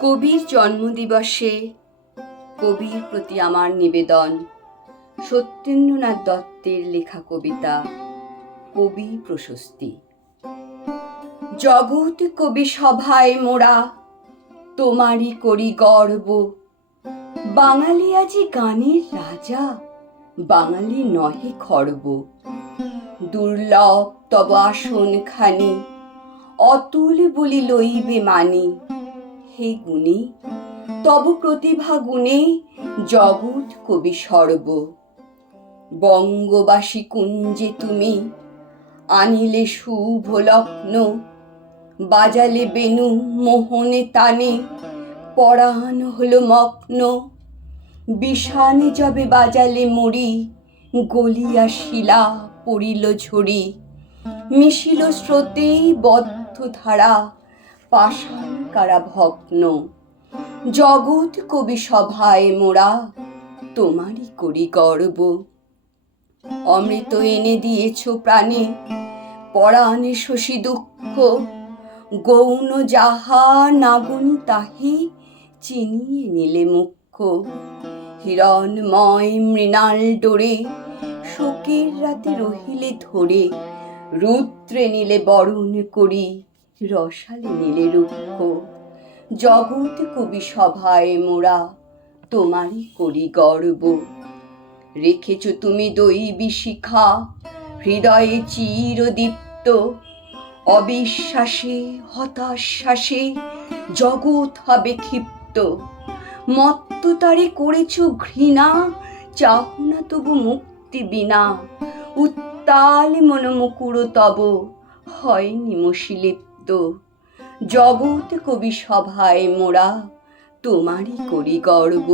কবির জন্মদিবসে কবির প্রতি আমার নিবেদন। সত্যেন্দ্রনাথ দত্তের লেখা কবিতা, কবি প্রশস্তি। জগৎ কবি সভায় মোরা, তোমারই করি গর্ব। বাঙালি আজি গানের রাজা, বাঙালি নহে খর্ব। দুর্লভ তব আসন খানি অতুল বলি লইবে মানি। হে গুণী, তব প্রতিভা গুণে জগৎ কবি সর্ব। বঙ্গবাসী কুঞ্জে তুমি আনিলে শুভ লগ্ন, বাজালে বেনু মোহনে তানে পরাণ হলো মগ্ন। বিষানে যবে বাজালে মরি গলিয়া শিলা পড়িল ঝরি মিশিল স্রোতেই বদ্ধ ধারা পাষাণ কারা ভগ্ন জগৎ কবি সভায় মোরা, তোমারই করি গর্ব। অমৃত এনে দিয়েছ প্রাণে, পরাণে শশী দুঃখ। গৌণ যাহা নাগুনি তাহি চিনিয়ে নিলে মুখ্য। হিরণময় মৃণাল ডোরে, শোকের রাতে রহিলে ধরে, রুদ্রে নিলে বরণ করি। রসালে নিলে রুক্ষ জগৎ কবি সভায় মোরা, তোমারই করি গর্ব। রেখেছ তুমি দৈবী শিখা হৃদয়ে চিরদীপ্ত অবিশ্বাসে, হতাশ্বাসে জগৎ হবে ক্ষিপ্ত। মত্ত তারে করেছ ঘৃণা, চাহ না তবু মুক্তি বিনা। উত্তাল মনোমুকুর তব, হয় নিমশি লিপ্ত জগৎ কবি সভায় মোরা, তোমারই করি গর্ব।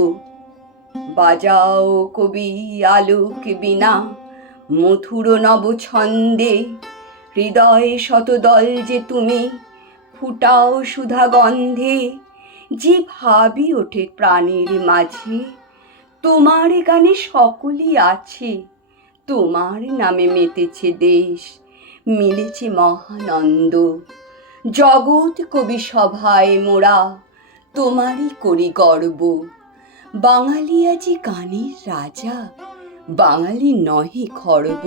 বাজাও কবি আলোক বিনা মথুর নব ছন্দে হৃদয়ে শতদল যে তুমি, ফুটাও সুধা গন্ধে যে ভাবি ওঠে প্রাণীর মাঝে, তোমার গানে সকলই আছে, তোমার নামে মেতেছে দেশ, মিলেছে মহানন্দ। জগৎ কবি সভায় মোরা তোমারই করি গর্ব। বাঙালি আজি গানের রাজা বাঙালি নহে খর্ব